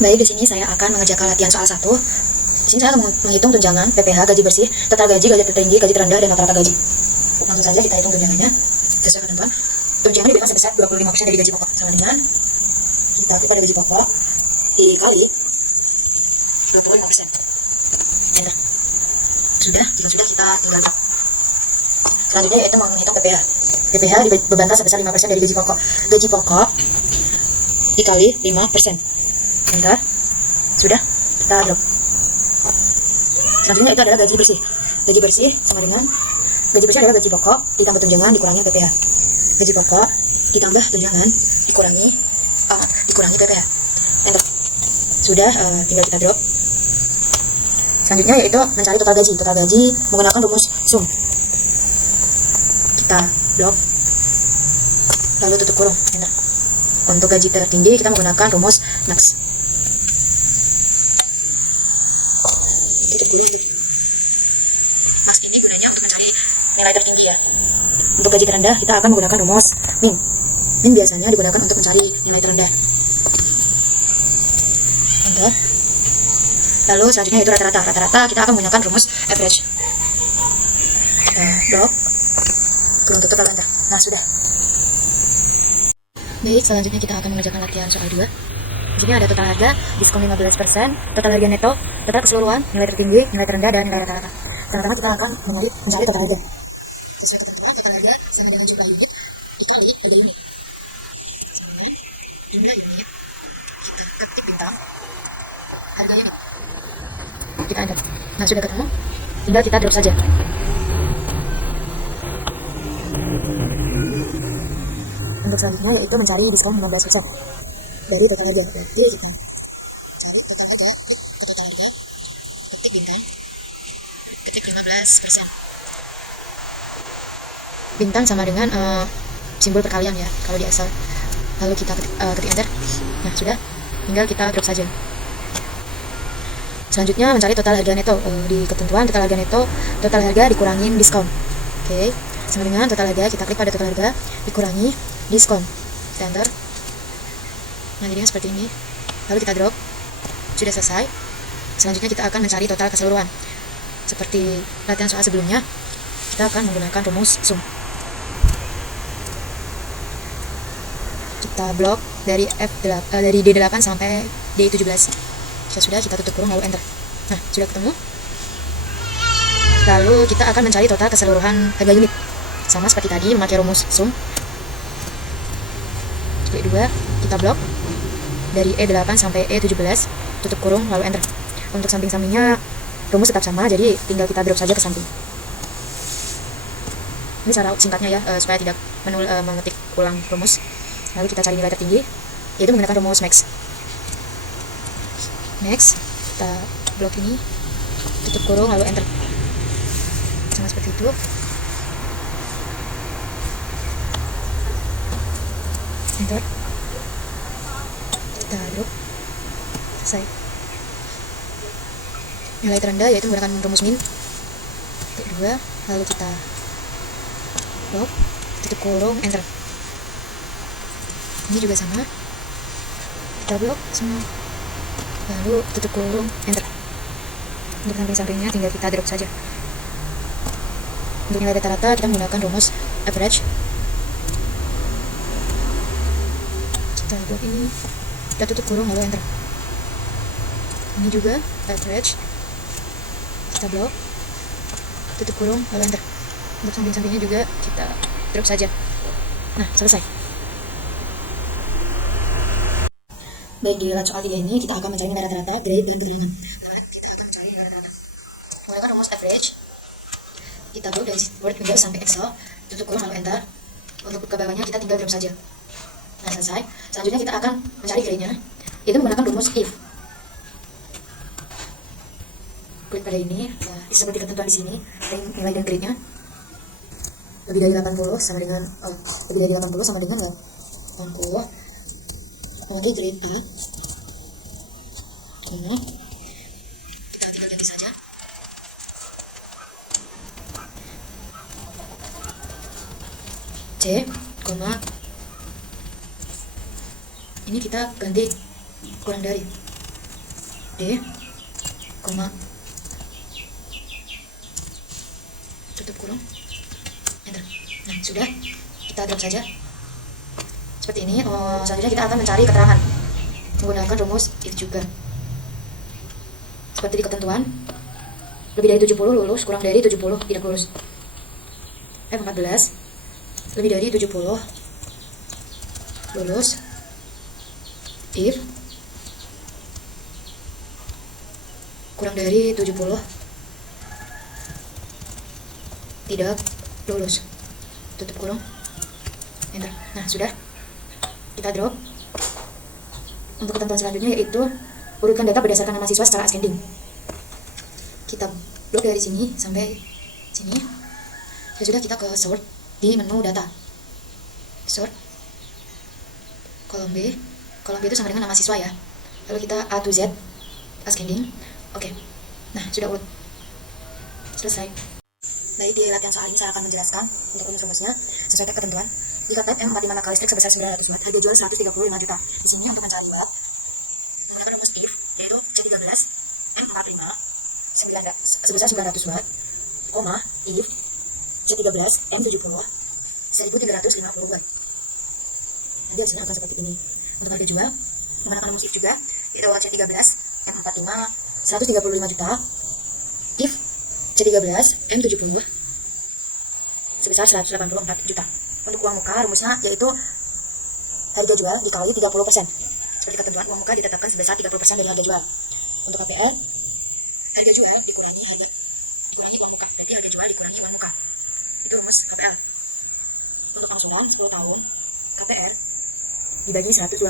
Baik, di sini saya akan mengerjakan latihan soal 1. Di sini saya akan menghitung tunjangan PPh, gaji bersih, total gaji, gaji tertinggi, gaji terendah, dan rata-rata gaji. Langsung saja kita hitung tunjangannya sesuai ketentuan. Tunjangan diberikan sebesar 25% dari gaji pokok, sama dengan kita klik pada gaji pokok dikali 25%. Enter. Sudah, jika sudah kita tinggal drag. Selanjutnya yaitu menghitung PPh. PPh dibebankan sebesar 5% dari gaji pokok. Gaji pokok dikali 5%. Enter. Sudah, kita drop. Selanjutnya itu adalah gaji bersih. Gaji bersih sama dengan gaji bersih adalah gaji pokok ditambah tunjangan dikurangi PPh. Gaji pokok ditambah tunjangan dikurangi PPh. Enter. Sudah, tinggal kita drop. Selanjutnya yaitu mencari total gaji. Total gaji menggunakan rumus sum. Kita blok, lalu tutup kurung. Enter. Untuk gaji tertinggi kita menggunakan rumus max. Max ini gunanya untuk mencari nilai tertinggi ya. Untuk gaji terendah kita akan menggunakan rumus min. Min biasanya digunakan untuk mencari nilai terendah. Enter. Lalu selanjutnya itu rata-rata. Rata-rata kita akan menggunakan rumus average. Kita blok, kurung tutup lalu enter. Nah, sudah. Baik, selanjutnya kita akan mengerjakan latihan soal 2. Di sini ada total harga, diskon 15%, total harga neto, total keseluruhan, nilai tertinggi, nilai terendah, dan nilai rata-rata. Pertama kita akan mencari total harga. Sesuai ketentuan, total harga sama dengan jumlah unit dikali harga unit. Sama dengan jumlah unit, kita ketik bintang, harga unit. Kita enter. Nah, sudah ketemu, tinggal kita drop saja. Untuk selanjutnya yaitu mencari diskon 15% dari total harga. Berarti kita cari total harga, ke total harga, ketik bintang, ketik 15%. Bintang sama dengan simbol perkalian ya kalau di Excel. Lalu kita ketik enter. Nah, sudah, tinggal kita drop saja. Selanjutnya mencari total harga neto. Di ketentuan total harga neto, total harga dikurangin diskon. Oke, sama dengan total harga, kita klik pada total harga dikurangi diskon. Kita enter. Nah, jadinya seperti ini. Lalu kita drop. Sudah selesai. Selanjutnya kita akan mencari total keseluruhan. Seperti latihan soal sebelumnya, kita akan menggunakan rumus sum. Kita blok dari dari D8 sampai D17. Jika sudah, kita tutup kurung lalu enter. Nah, sudah ketemu. Lalu kita akan mencari total keseluruhan harga unit. Sama seperti tadi, memakai rumus sum. Klik 2, kita blok dari E8 sampai E17, tutup kurung lalu enter. Untuk samping-sampingnya rumus tetap sama, jadi tinggal kita drop saja ke samping. Ini cara singkatnya ya, supaya tidak mengetik ulang rumus. Lalu kita cari nilai tertinggi, yaitu menggunakan rumus max. Max, kita blok ini, tutup kurung lalu enter. Sama seperti itu. Enter. Kita drop. Selesai. Nilai terendah yaitu menggunakan rumus min. Klik 2, lalu kita blok, tutup kurung, enter. Ini juga sama. Kita blok semua. Lalu tutup kurung, enter. Untuk samping-sampingnya tinggal kita drop saja. Untuk nilai rata-rata kita menggunakan rumus average. Kita blok ini, kita tutup kurung lalu enter. Ini juga average. Kita blok, tutup kurung lalu enter. Untuk samping-sampingnya juga kita drop saja. Nah, selesai. Baik, di soal 3 ini kita akan mencari nilai rata-rata, grade, dan keterangan. Kita akan mencari nilai rata-rata menggunakan rumus average. Kita blok dari Word, Windows sampai Excel, tutup kurung lalu enter. Untuk ke bawahnya kita tinggal drop saja. Nah, selesai. Selanjutnya kita akan mencari grade-nya, yaitu menggunakan rumus if. Klik pada ini, nah, seperti ketentuan di sini, nilai dan grade-nya lebih dari 80 sama dengan 80. Nanti grade A. Nah, kita tinggal ganti saja. C, ini kita ganti kurang dari. D, koma, tutup kurung, enter. Nah, sudah, kita drop saja seperti ini. Selanjutnya kita akan mencari keterangan menggunakan rumus if juga. Seperti di ketentuan, lebih dari 70 lulus, kurang dari 70 tidak lulus. F14, lebih dari 70 lulus if kurang dari 70 tidak lulus, tutup kurung, enter. Nah, sudah, kita drop. Untuk ketentuan selanjutnya yaitu urutkan data berdasarkan nama siswa secara ascending. Kita blok dari sini sampai sini. Ya sudah, kita ke sort di menu data, sort kolom B. Kolom B itu sama dengan nama siswa ya. Lalu kita A to Z ascending. Oke. Nah, sudah urut. Selesai. Baik, di latihan soal ini saya akan menjelaskan untuk rumus-rumusnya sesuai ketentuan. Jika type M45 maka listrik sebesar 900 watt, harga jual 135 juta. Di sini untuk mencari watt menggunakan rumus if, yaitu C13 M45 sebesar 900 watt, koma if C13 M70 1350 watt. Nanti hasilnya akan seperti ini. Untuk harga jual menggunakan rumus if juga, yaitu C13 M45 135 juta, if C13 M70 sebesar 184 juta. Untuk uang muka rumusnya yaitu harga jual dikali 30%. Seperti ketentuan, uang muka ditetapkan sebesar 30% dari harga jual. Untuk KPR, harga jual dikurangi uang muka, berarti harga jual dikurangi uang muka. Itu rumus KPR. Untuk angsuran 10 tahun, KPR dibagi 120.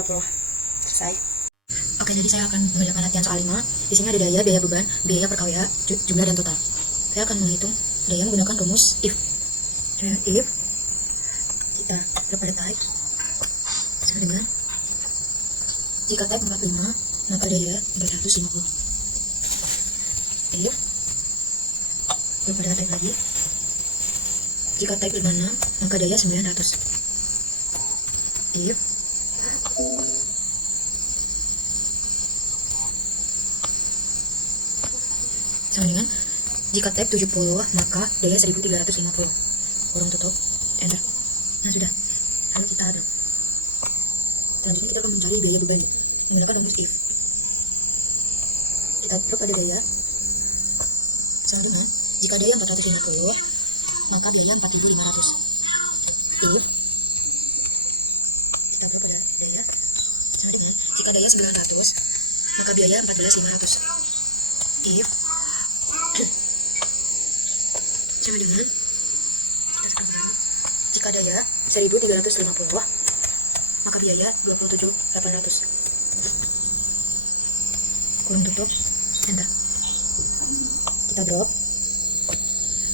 Selesai. Oke, jadi saya akan mengerjakan latihan soal 5. Di sini ada daya, biaya beban, biaya per KWH, jumlah dan total. Saya akan menghitung daya menggunakan rumus if. If kita drop pada type sama dengan jika type 45 maka daya 450. If drop pada type lagi, jika type 56 maka daya 900. If sama dengan jika type 70 maka daya 1350. Kurung tutup, enter. Nah, sudah. Lalu kita drop. Selanjutnya kita akan mencari biaya beban menggunakan rumus if. Kita drop pada daya sama dengan jika daya 450 maka biaya 4500. If kita drop pada daya sama dengan jika daya 900 maka biaya 14500. If sama dengan jika daya 1350 maka biaya 27800. Kurung tutup, enter. Kita drop.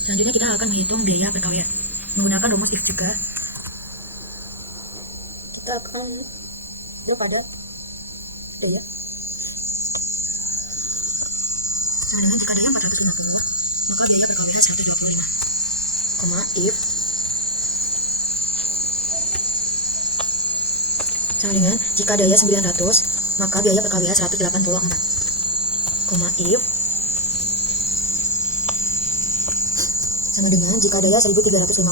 Selanjutnya kita akan menghitung biaya per KWH menggunakan rumus if juga. Kita akan drop pada daya sama dengan jika daya 450 maka biaya per KWH 125, koma if sama dengan jika daya 900 maka biaya per KWH 184, koma if sama dengan jika daya 1350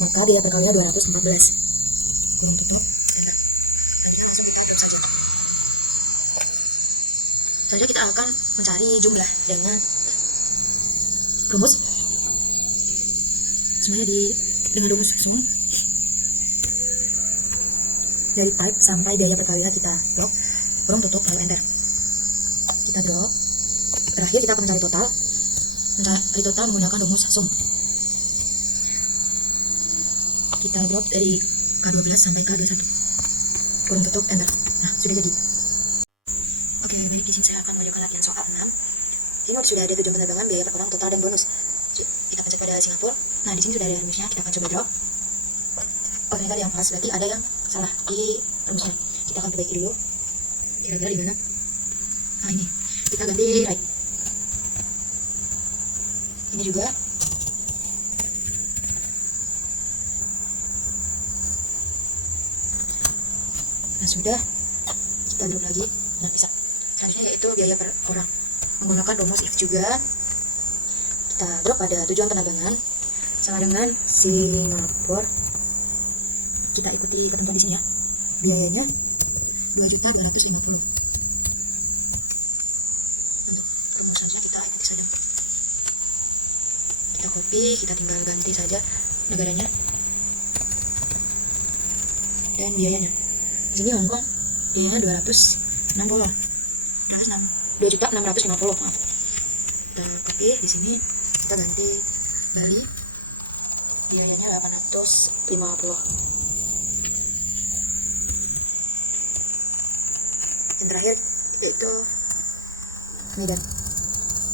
maka biaya per KWH 214. Kurung tutup, enter. Selanjutnya langsung kita drop saja. Selanjutnya kita akan mencari jumlah dengan rumus sebenarnya dengan rumus sum dari type sampai daya per KWH kita blok, kurung tutup, lalu enter. Kita drop. Terakhir kita akan mencari total menggunakan rumus sum. Kita drop dari K12 sampai K21, kurung tutup, enter. Nah, sudah jadi. Oke, baik, di sini saya akan menunjukkan latihan soal 6. Ini sudah ada tujuan penerbangan, biaya per orang, total dan bonus. Kita pencet pada Singapura. Nah, di sini sudah ada rumusnya, kita akan coba drop. Oh, ternyata ada yang pas, berarti ada yang salah di rumusnya. Kita akan perbaiki dulu. Kira-kira di mana? Nah, ini. Kita ganti right. Ini juga. Nah, sudah. Kita drop lagi. Nah, bisa. Selanjutnya yaitu biaya per orang. Menggunakan rumus if juga, kita drop pada tujuan penerbangan sama dengan Singapura. Kita ikuti ketentuan di sini ya. Biayanya 2.250.000. Untuk rumusannya kita ikuti saja. Kita copy, kita tinggal ganti saja negaranya dan biayanya. Di sini Hongkong biayanya 2.650. Maaf. Kita copy di sini, kita ganti Bali, biayanya 850. Yang terakhir itu Medan,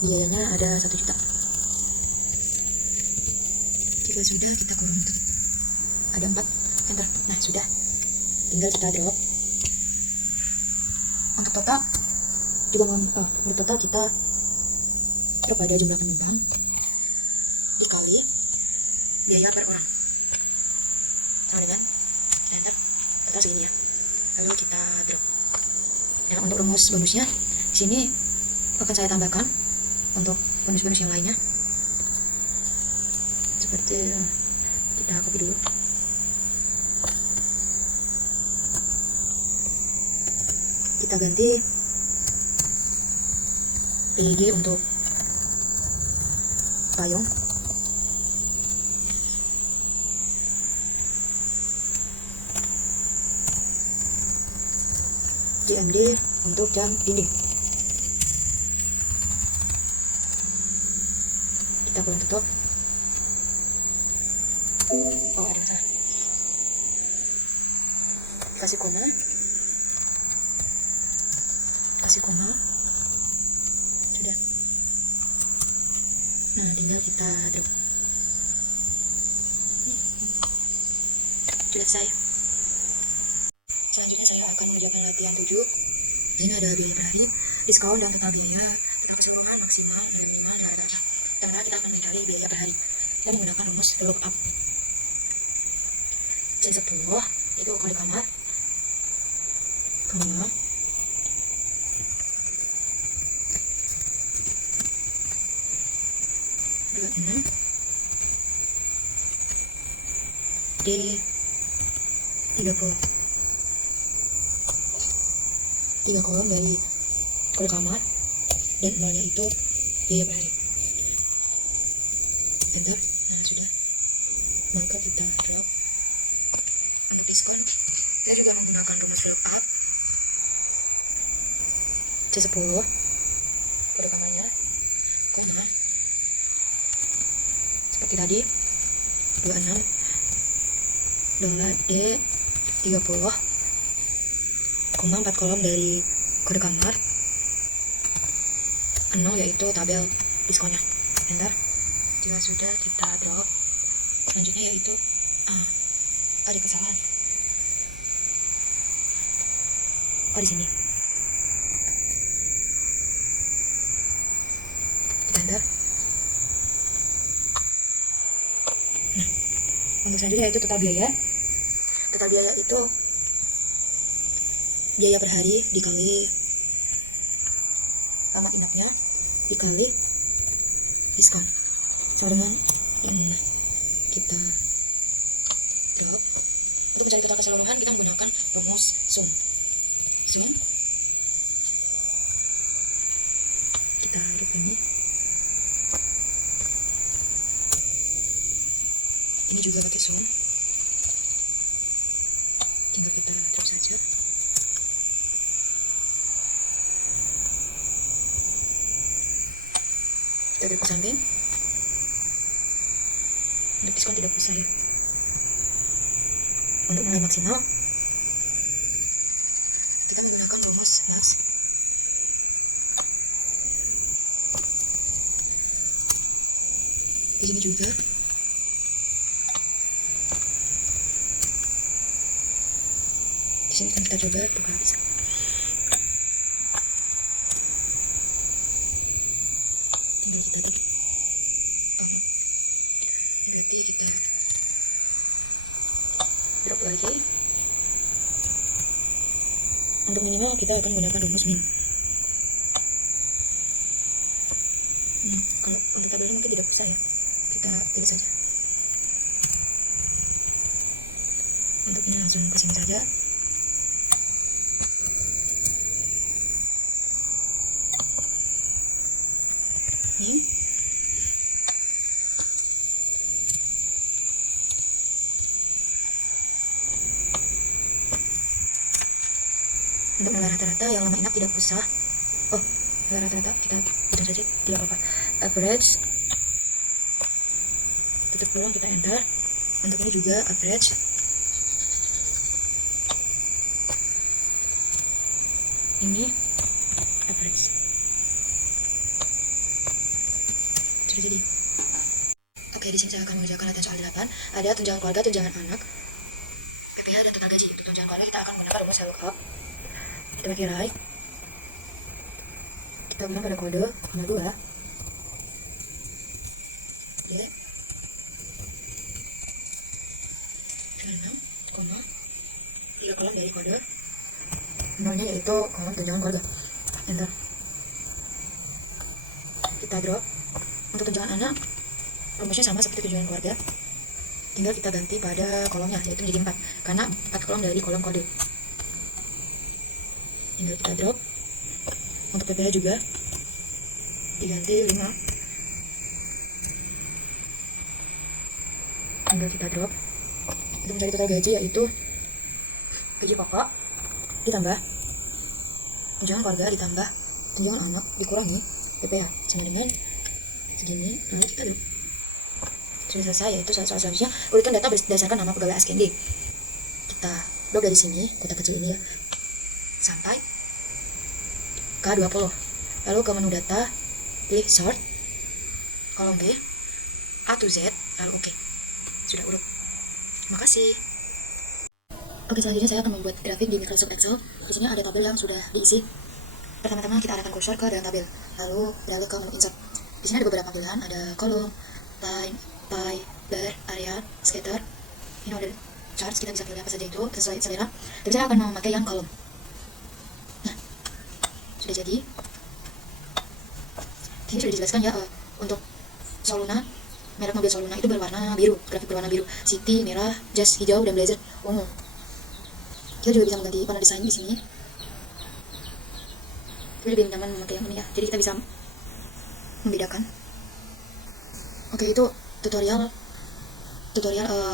biayanya ada 1 juta. Jika sudah, kita konfirmasi. Ada 4 enter. Nah sudah, tinggal kita drop. Untuk total juga untuk total kita drop pada jumlah penumpang dikali biaya per orang sama dengan enter, total segini ya. Lalu kita drop. Nah untuk bonusnya di sini akan saya tambahkan untuk bonus-bonus yang lainnya. Seperti kita copy dulu. Kita ganti PG untuk payung. JMD untuk jam dinding. Kita pulang tutup. Oh ada masalah. Kasih koma. Sudah. Nah tinggal kita drop. Sudah selesai. Selanjutnya saya akan mengerjakan latihan 7. Ini ada biaya per hari, diskon dan total biaya, total keseluruhan, maksimal dan minimal dan rata. Karena kita akan mencari biaya per hari. Kita menggunakan rumus lookup. C10 itu kode kamar, koma 26 D 30. 3 kolom dari kode kamar dan nolnya itu biaya per hari. Enter. Nah sudah, maka kita drop. Untuk diskon saya juga menggunakan rumus lookup C10 kode kamarnya, koma seperti tadi 26 D 30, koma 4 kolom dari kode kamar, 0 yaitu tabel diskonnya. Enter. Jika sudah, kita drop. Selanjutnya yaitu ada kesalahan. Oh di sini. Kita enter. Nah, untuk selanjutnya yaitu total biaya. Total biaya itu biaya per hari dikali lama inapnya dikali diskon sama dengan kita drop. Untuk mencari total keseluruhan kita menggunakan rumus sum. Kita drop ini juga pakai sum, tinggal kita drop saja. Kita drop ke samping. Untuk diskon tidak usah ya. Untuk nilai maksimal kita menggunakan rumus max. Di sini juga di sini kan kita coba apakah bisa. Tinggal kita tuh berarti kita drop lagi. Untuk minimal kita akan menggunakan rumus min. Untuk tabelnya mungkin tidak bisa ya, kita pilih saja. Untuk ini langsung ke sini saja. Ini untuk nilai rata-rata yang lama enak tidak usah. Oh, nilai rata-rata kita hitung saja, tidak apa-apa. Average, tutup peluang, kita enter. Untuk ini juga average. Ini average. Sudah jadi. Oke, di sini saya akan mengerjakan latihan soal 8. Ada tunjangan keluarga, tunjangan anak, PPh dan total gaji. Untuk tunjangan keluarga kita akan menggunakan rumus VLOOKUP. Kita pakai right. Kita gunakan pada kode 02. D. 6, koma 3 kolom dari kode nolnya, yaitu kolom tunjangan keluarga. Enter. Kita drop. Untuk tunjangan anak rumusnya sama seperti tunjangan keluarga, tinggal kita ganti pada kolomnya, yaitu menjadi 4 karena 4 kolom dari kolom kode. Tinggal kita drop. Untuk PPh juga diganti 5. Tinggal kita drop. Untuk mencari total gaji, yaitu gaji pokok ditambah tunjangan keluarga ditambah tunjangan anak dikurangi PPh sama dengan segini. Ini kita sudah selesai, yaitu soal selanjutnya urutkan data berdasarkan nama pegawai ASKND. Kita blok dari sini, kota kecil ini ya, sampai ke 20. Lalu ke menu data, pilih sort, kolom B, A to Z, lalu oke. Sudah urut. Terima kasih. Oke, selanjutnya saya akan membuat grafik di Microsoft Excel. Di sini ada tabel yang sudah diisi. Pertama-tama kita arahkan cursor ke dalam tabel, lalu beralih ke menu insert. Di sini ada beberapa pilihan, ada kolom, line, pie, bar, area, scatter. Ini order charts, kita bisa pilih apa saja itu sesuai selera. Tapi saya akan memakai yang kolom. Nah, sudah jadi. Ini sudah dijelaskan ya, untuk Soluna, merek mobil Soluna itu berwarna biru, grafik berwarna biru. City merah, Jazz hijau, dan Blazer ungu. Kita juga bisa mengganti warna desain di sini. Tapi lebih nyaman memakai yang ini ya, jadi kita bisa membedakan. Oke, itu tutorial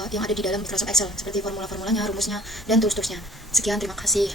yang ada di dalam Microsoft Excel, seperti formula-formulanya, rumusnya, dan tools-toolsnya. Sekian, terima kasih.